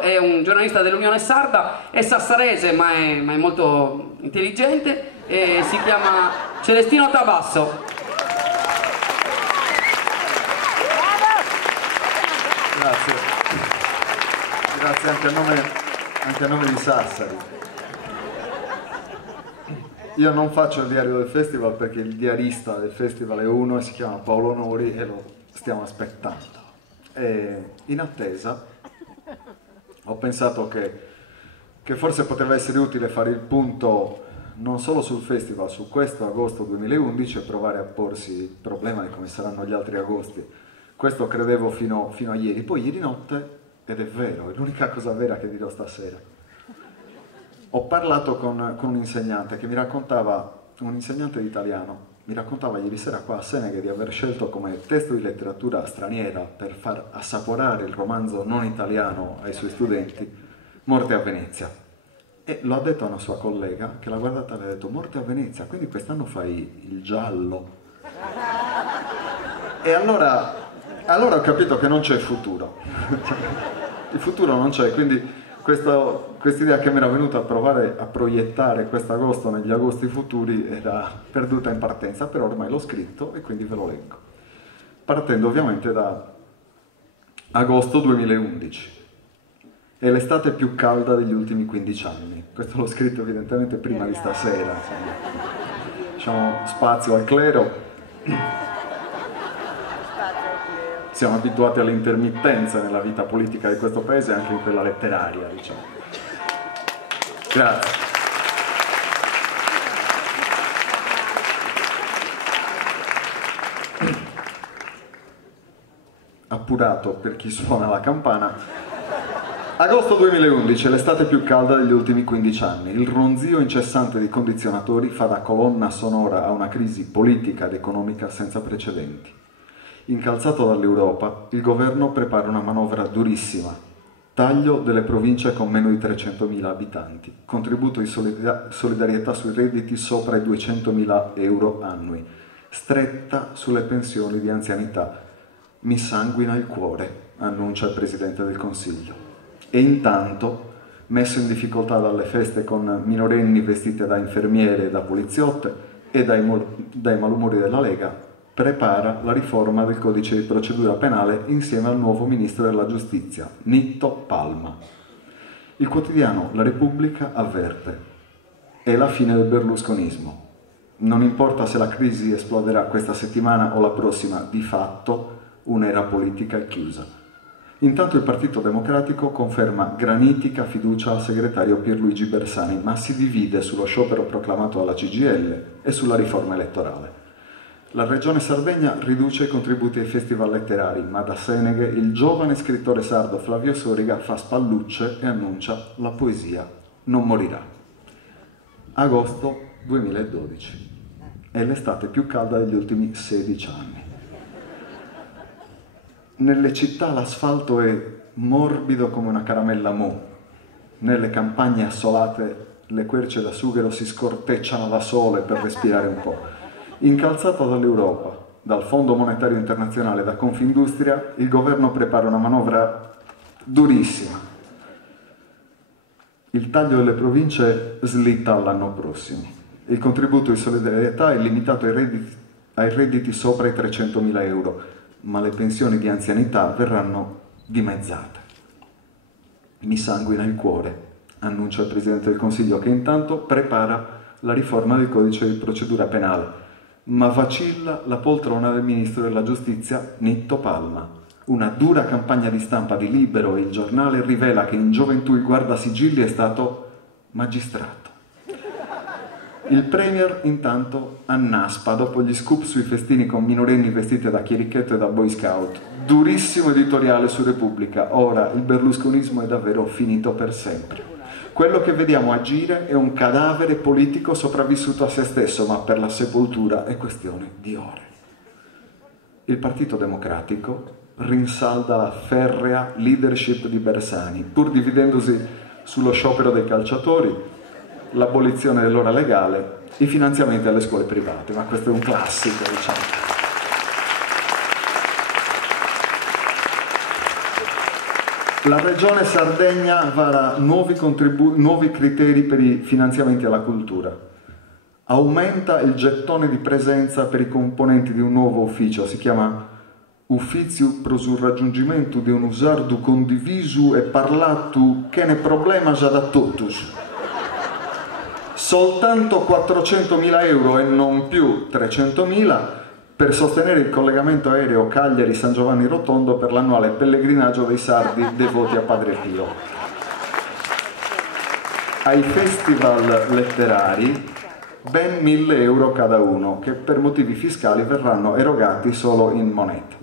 Sciarro è un giornalista dell'Unione Sarda, è sassarese ma è molto intelligente e si chiama Celestino Tabasso. Grazie. Grazie anche a nome di Sassari. Io non faccio il diario del festival perché il diarista del festival è uno e si chiama Paolo Nori e lo stiamo aspettando. E in attesa ho pensato che forse poteva essere utile fare il punto non solo sul festival, su questo agosto 2011 e provare a porsi il problema di come saranno gli altri agosti. Questo credevo fino a ieri, poi ieri notte, ed è vero, è l'unica cosa vera che dirò stasera. Ho parlato con un insegnante che mi raccontava, un insegnante di italiano, mi raccontava ieri sera qua a Seneghe di aver scelto come testo di letteratura straniera per far assaporare il romanzo non italiano ai suoi studenti, Morte a Venezia. E lo ha detto a una sua collega che l'ha guardata e le ha detto Morte a Venezia, quindi quest'anno fai il giallo. E allora ho capito che non c'è futuro. Il futuro non c'è, quindi quest'idea che mi era venuta a provare a proiettare quest'agosto negli agosti futuri era perduta in partenza, però ormai l'ho scritto e quindi ve lo leggo. Partendo ovviamente da agosto 2011. È l'estate più calda degli ultimi 15 anni. Questo l'ho scritto evidentemente prima di stasera. Diciamo spazio al clero. Siamo abituati all'intermittenza nella vita politica di questo paese e anche in quella letteraria, diciamo. Grazie. Appurato per chi suona la campana. Agosto 2011 è l'estate più calda degli ultimi 15 anni. Il ronzio incessante di condizionatori fa da colonna sonora a una crisi politica ed economica senza precedenti. Incalzato dall'Europa, il governo prepara una manovra durissima. Taglio delle province con meno di 300.000 abitanti, contributo di solidarietà sui redditi sopra i 200.000 euro annui, stretta sulle pensioni di anzianità. Mi sanguina il cuore, annuncia il Presidente del Consiglio. E intanto, messo in difficoltà dalle feste con minorenni vestite da infermiere e da poliziotte e dai malumori della Lega, prepara la riforma del codice di procedura penale insieme al nuovo ministro della giustizia, Nitto Palma. Il quotidiano La Repubblica avverte: è la fine del berlusconismo. Non importa se la crisi esploderà questa settimana o la prossima, di fatto un'era politica è chiusa. Intanto il Partito Democratico conferma granitica fiducia al segretario Pierluigi Bersani, ma si divide sullo sciopero proclamato dalla CGIL e sulla riforma elettorale. La Regione Sardegna riduce i contributi ai festival letterari, ma da Seneghe il giovane scrittore sardo Flavio Soriga fa spallucce e annuncia: la poesia non morirà. Agosto 2012. È l'estate più calda degli ultimi 16 anni. Nelle città l'asfalto è morbido come una caramella mou. Nelle campagne assolate le querce da sughero si scortecciano da sole per respirare un po'. Incalzato dall'Europa, dal Fondo Monetario Internazionale e da Confindustria, il governo prepara una manovra durissima. Il taglio delle province slitta all'anno prossimo. Il contributo di solidarietà è limitato ai redditi sopra i 300.000 euro, ma le pensioni di anzianità verranno dimezzate. Mi sanguina il cuore, annuncia il Presidente del Consiglio, che intanto prepara la riforma del codice di procedura penale, ma vacilla la poltrona del Ministro della Giustizia Nitto Palma. Una dura campagna di stampa di Libero e Il Giornale rivela che in gioventù il guardasigilli è stato magistrato. Il Premier intanto annaspa dopo gli scoop sui festini con minorenni vestite da chierichetto e da boy scout. Durissimo editoriale su Repubblica: ora il berlusconismo è davvero finito per sempre. Quello che vediamo agire è un cadavere politico sopravvissuto a se stesso, ma per la sepoltura è questione di ore. Il Partito Democratico rinsalda la ferrea leadership di Bersani, pur dividendosi sullo sciopero dei calciatori, l'abolizione dell'ora legale, i finanziamenti alle scuole private, ma questo è un classico, diciamo. La Regione Sardegna vara nuovi criteri per i finanziamenti alla cultura. Aumenta il gettone di presenza per i componenti di un nuovo ufficio, si chiama Ufficio pro sul raggiungimento di un usardo condiviso e parlato che ne problema già da totus. Soltanto 400.000 euro e non più 300.000 per sostenere il collegamento aereo Cagliari-San Giovanni Rotondo per l'annuale pellegrinaggio dei sardi devoti a Padre Pio. Ai festival letterari ben 1.000 euro cada uno, che per motivi fiscali verranno erogati solo in monete.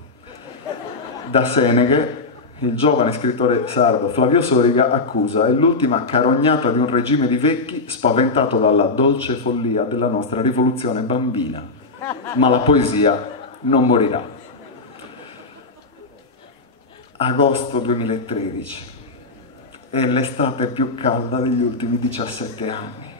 Da Seneghe, il giovane scrittore sardo Flavio Soriga accusa: è l'ultima carognata di un regime di vecchi spaventato dalla dolce follia della nostra rivoluzione bambina. Ma la poesia non morirà. Agosto 2013 è l'estate più calda degli ultimi 17 anni.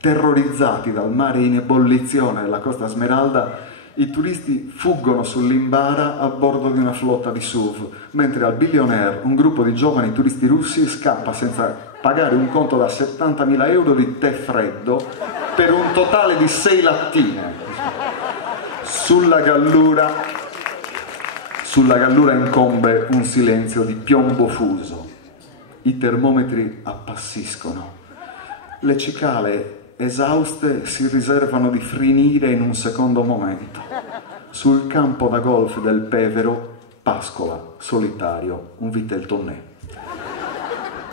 Terrorizzati dal mare in ebollizione della Costa Smeralda, i turisti fuggono sull'Imbara a bordo di una flotta di SUV, mentre al Billionaire un gruppo di giovani turisti russi scappa senza pagare un conto da 70.000 euro di tè freddo per un totale di 6 lattine. Sulla gallura incombe un silenzio di piombo fuso. I termometri appassiscono. Le cicale esauste si riservano di frinire in un secondo momento. Sul campo da golf del Pevero pascola, solitario, un Viteltonnè.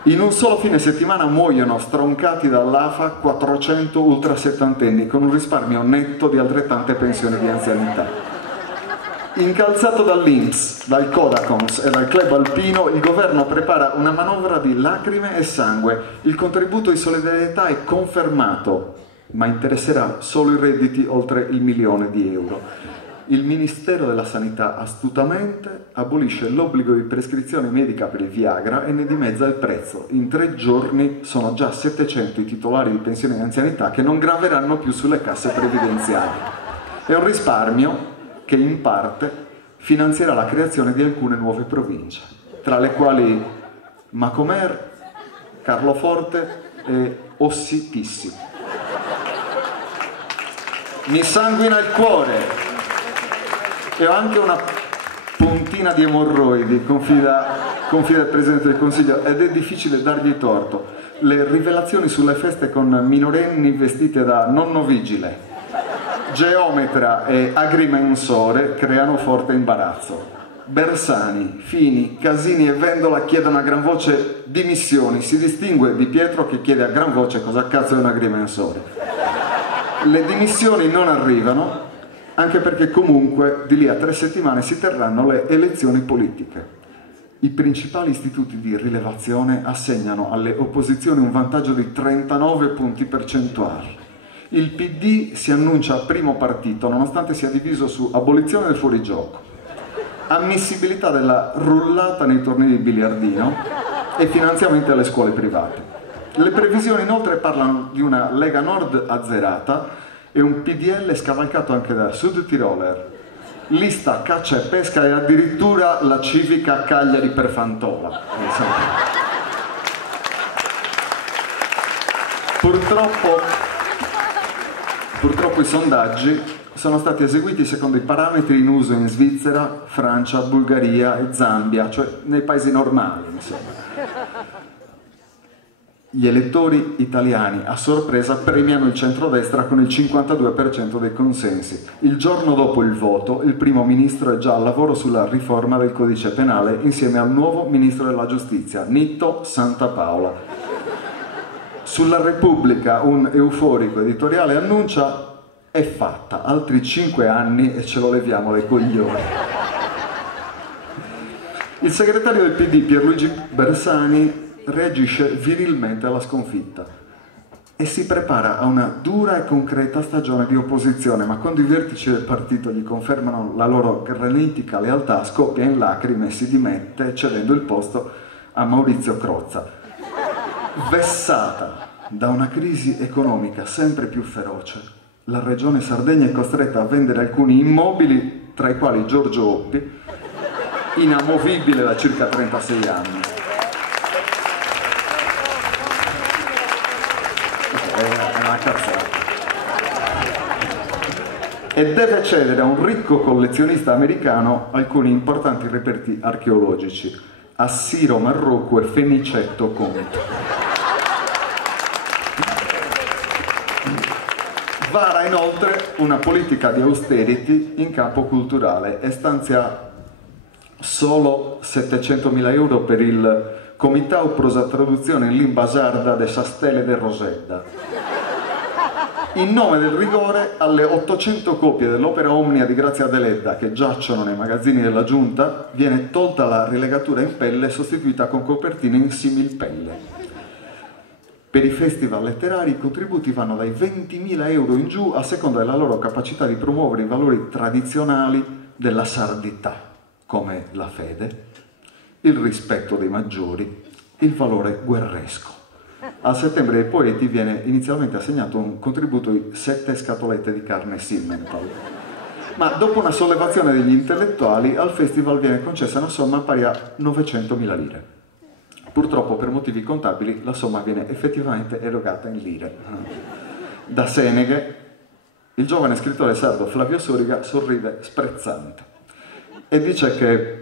In un solo fine settimana muoiono stroncati dall'AFA 400 ultrasettantenni con un risparmio netto di altrettante pensioni di anzianità. Incalzato dall'INPS, dal Codacons e dal Club Alpino, il governo prepara una manovra di lacrime e sangue. Il contributo di solidarietà è confermato, ma interesserà solo i redditi oltre il 1.000.000 di euro. Il Ministero della Sanità astutamente abolisce l'obbligo di prescrizione medica per il Viagra e ne dimezza il prezzo. In 3 giorni sono già 700 i titolari di pensione di anzianità che non graveranno più sulle casse previdenziali. È un risparmio che in parte finanzierà la creazione di alcune nuove province, tra le quali Macomer, Carloforte e Ossi-Pissi. Mi sanguina il cuore! E ho anche una puntina di emorroidi, confida il Presidente del Consiglio, ed è difficile dargli torto. Le rivelazioni sulle feste con minorenni vestite da nonno vigile, geometra e agrimensore creano forte imbarazzo. Bersani, Fini, Casini e Vendola chiedono a gran voce dimissioni. Si distingue Di Pietro che chiede a gran voce cosa cazzo è un agrimensore. Le dimissioni non arrivano, anche perché comunque di lì a 3 settimane si terranno le elezioni politiche. I principali istituti di rilevazione assegnano alle opposizioni un vantaggio di 39 punti percentuali. Il PD si annuncia primo partito, nonostante sia diviso su abolizione del fuorigioco, ammissibilità della rullata nei tornei di biliardino e finanziamenti alle scuole private. Le previsioni inoltre parlano di una Lega Nord azzerata e un PDL scavalcato anche da Sud Tiroler, lista caccia e pesca e addirittura la civica Cagliari per Fantola. Purtroppo i sondaggi sono stati eseguiti secondo i parametri in uso in Svizzera, Francia, Bulgaria e Zambia, cioè nei paesi normali, insomma. Gli elettori italiani a sorpresa premiano il centrodestra con il 52% dei consensi. Il giorno dopo il voto, il primo ministro è già al lavoro sulla riforma del codice penale insieme al nuovo ministro della giustizia, Nitto Santapaola. Sulla Repubblica un euforico editoriale annuncia: è fatta, altri 5 anni e ce lo leviamo dai coglioni. Il segretario del PD Pierluigi Bersani reagisce virilmente alla sconfitta e si prepara a una dura e concreta stagione di opposizione, ma quando i vertici del partito gli confermano la loro granitica lealtà scoppia in lacrime e si dimette cedendo il posto a Maurizio Crozza. Vessata da una crisi economica sempre più feroce, la regione Sardegna è costretta a vendere alcuni immobili, tra i quali Giorgio Oppi, inamovibile da circa 36 anni. una cazzata. E deve cedere a un ricco collezionista americano alcuni importanti reperti archeologici, Assiro Marrocco e Fenicetto Conto. Vara inoltre una politica di austerity in campo culturale e stanzia solo 700.000 euro per il Comitau prosa traduzione in lingua sarda de Sastele de Rosedda. In nome del rigore, alle 800 copie dell'opera Omnia di Grazia Deledda che giacciono nei magazzini della Giunta viene tolta la rilegatura in pelle e sostituita con copertine in similpelle. Per i festival letterari i contributi vanno dai 20.000 euro in giù a seconda della loro capacità di promuovere i valori tradizionali della sardità, come la fede, il rispetto dei maggiori, il valore guerresco. A settembre ai poeti viene inizialmente assegnato un contributo di 7 scatolette di carne Simmental. Ma dopo una sollevazione degli intellettuali, al festival viene concessa una somma pari a 900.000 lire. Purtroppo, per motivi contabili, la somma viene effettivamente erogata in lire. Da Seneghe, il giovane scrittore sardo Flavio Soriga sorride sprezzante e dice che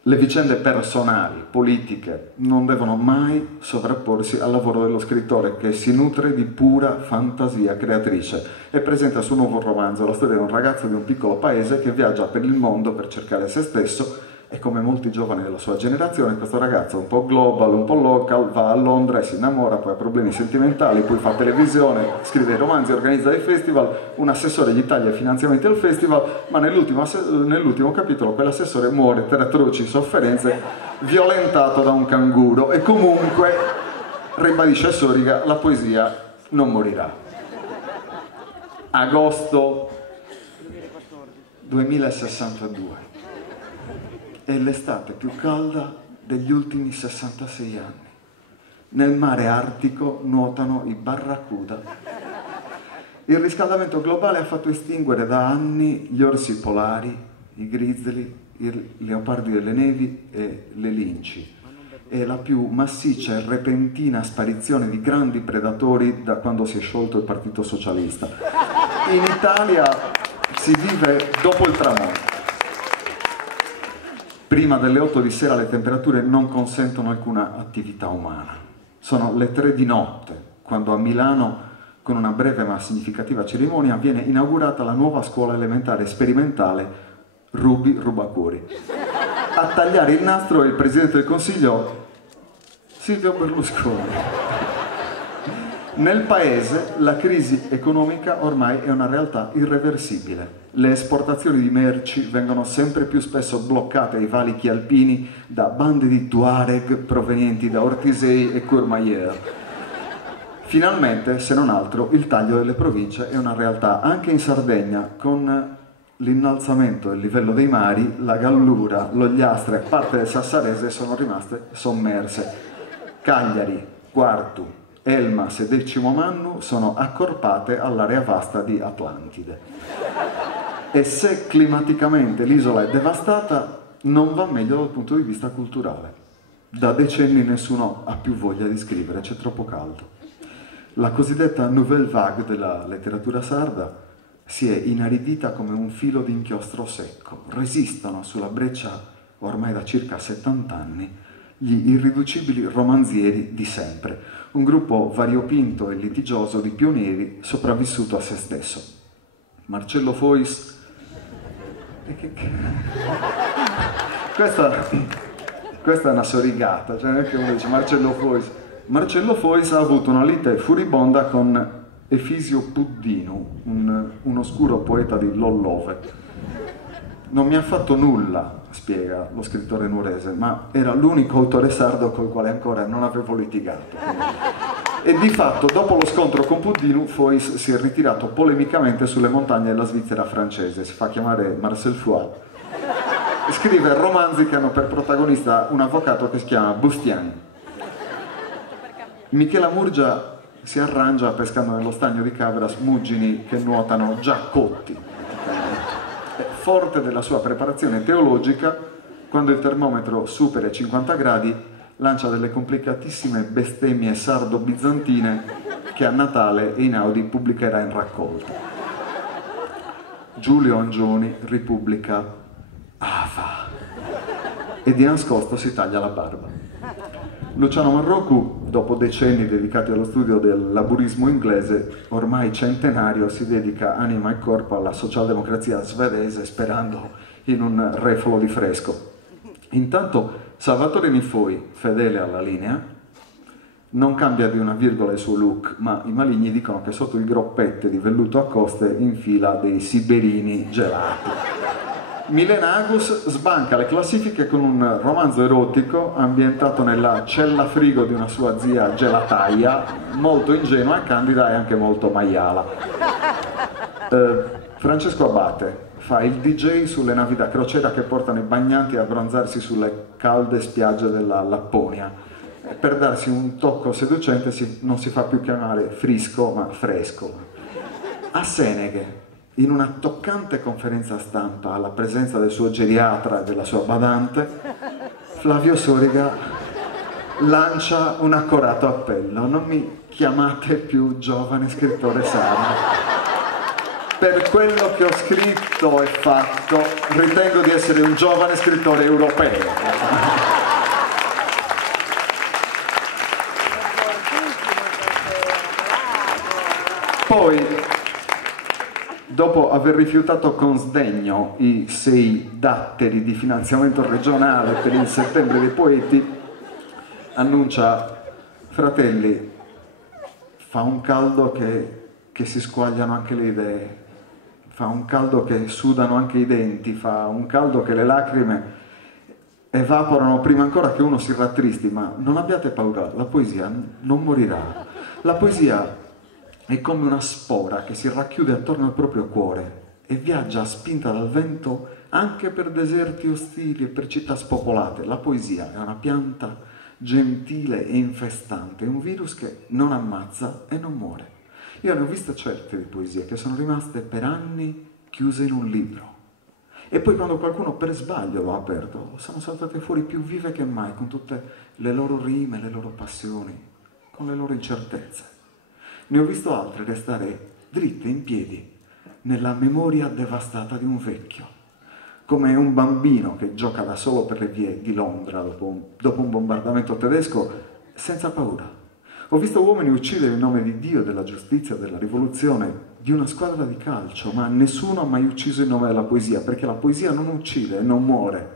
le vicende personali, politiche, non devono mai sovrapporsi al lavoro dello scrittore che si nutre di pura fantasia creatrice e presenta il suo nuovo romanzo, la storia di un ragazzo di un piccolo paese che viaggia per il mondo per cercare se stesso e come molti giovani della sua generazione questo ragazzo un po' global, un po' local, va a Londra e si innamora, poi ha problemi sentimentali, poi fa televisione, scrive romanzi, organizza dei festival, un assessore gli taglia i finanziamenti al festival, ma nell'ultimo capitolo quell'assessore muore per atroci sofferenze violentato da un canguro e comunque, ribadisce Soriga, la poesia non morirà. Agosto 2062. È l'estate più calda degli ultimi 66 anni. Nel mare artico nuotano i barracuda. Il riscaldamento globale ha fatto estinguere da anni gli orsi polari, i grizzly, i leopardi delle nevi e le linci. È la più massiccia e repentina sparizione di grandi predatori da quando si è sciolto il Partito Socialista. In Italia si vive dopo il tramonto. Prima delle 8 di sera le temperature non consentono alcuna attività umana. Sono le 3 di notte, quando a Milano, con una breve ma significativa cerimonia, viene inaugurata la nuova scuola elementare sperimentale Rubi Rubacuori. A tagliare il nastro è il Presidente del Consiglio Silvio Berlusconi. Nel paese la crisi economica ormai è una realtà irreversibile. Le esportazioni di merci vengono sempre più spesso bloccate ai valichi alpini da bande di Tuareg provenienti da Ortisei e Courmayeur. Finalmente, se non altro, il taglio delle province è una realtà anche in Sardegna, con l'innalzamento del livello dei mari, la Gallura, l'Ogliastra e parte del Sassarese sono rimaste sommerse. Cagliari, Quartu, Elmas e Decimo Mannu sono accorpate all'area vasta di Atlantide. E se climaticamente l'isola è devastata, non va meglio dal punto di vista culturale. Da decenni nessuno ha più voglia di scrivere, c'è troppo caldo. La cosiddetta nouvelle vague della letteratura sarda si è inaridita come un filo di inchiostro secco. Resistono sulla breccia, ormai da circa 70 anni, gli irriducibili romanzieri di sempre, un gruppo variopinto e litigioso di pionieri sopravvissuto a se stesso. Marcello Fois... Questa è una sorigata, cioè non è che uno dice Marcello Fois. Marcello Fois ha avuto una lite furibonda con Efisio Puddinu, un oscuro poeta di Lollove. Non mi ha fatto nulla, spiega lo scrittore nuorese, ma era l'unico autore sardo col quale ancora non avevo litigato. E di fatto, dopo lo scontro con Puddinu, Fois si è ritirato polemicamente sulle montagne della Svizzera francese, si fa chiamare Marcel Foix. Scrive romanzi che hanno per protagonista un avvocato che si chiama Bustiani. Michela Murgia si arrangia pescando nello stagno di Cabra smuggini che nuotano già cotti. Forte della sua preparazione teologica, quando il termometro supera i 50 gradi, lancia delle complicatissime bestemmie sardo-bizantine che a Natale Einaudi pubblicherà in raccolta. Giulio Angioni ripubblica Ava e di nascosto si taglia la barba. Luciano Marroccu, dopo decenni dedicati allo studio del laburismo inglese, ormai centenario, si dedica anima e corpo alla socialdemocrazia svedese sperando in un refolo di fresco. Intanto Salvatore Nifoi, fedele alla linea, non cambia di una virgola il suo look, ma i maligni dicono che sotto il groppette di velluto a coste infila dei siberini gelati. Milena Agus sbanca le classifiche con un romanzo erotico ambientato nella cella frigo di una sua zia gelataia, molto ingenua e candida e anche molto maiala. Francesco Abate fa il DJ sulle navi da crociera che portano i bagnanti a abbronzarsi sulle calde spiagge della Lapponia. Per darsi un tocco seducente non si fa più chiamare Frisco ma Fresco. A Seneghe, in una toccante conferenza stampa alla presenza del suo geriatra e della sua badante, Flavio Soriga lancia un accorato appello: non mi chiamate più giovane scrittore sardo. Per quello che ho scritto e fatto, ritengo di essere un giovane scrittore europeo. Poi, dopo aver rifiutato con sdegno i 6 datteri di finanziamento regionale per il settembre dei poeti, annuncia: fratelli, fa un caldo che si squagliano anche le idee, fa un caldo che sudano anche i denti, fa un caldo che le lacrime evaporano prima ancora che uno si rattristi, ma non abbiate paura, la poesia non morirà. La poesia è come una spora che si racchiude attorno al proprio cuore e viaggia spinta dal vento anche per deserti ostili e per città spopolate. La poesia è una pianta gentile e infestante, è un virus che non ammazza e non muore. Io ne ho viste certe di poesie che sono rimaste per anni chiuse in un libro e poi quando qualcuno per sbaglio lo ha aperto sono saltate fuori più vive che mai, con tutte le loro rime, le loro passioni, con le loro incertezze. Ne ho visto altre restare dritte in piedi nella memoria devastata di un vecchio, come un bambino che gioca da solo per le vie di Londra dopo un bombardamento tedesco senza paura. Ho visto uomini uccidere in nome di Dio, della giustizia, della rivoluzione, di una squadra di calcio, ma nessuno ha mai ucciso in nome della poesia, perché la poesia non uccide e non muore.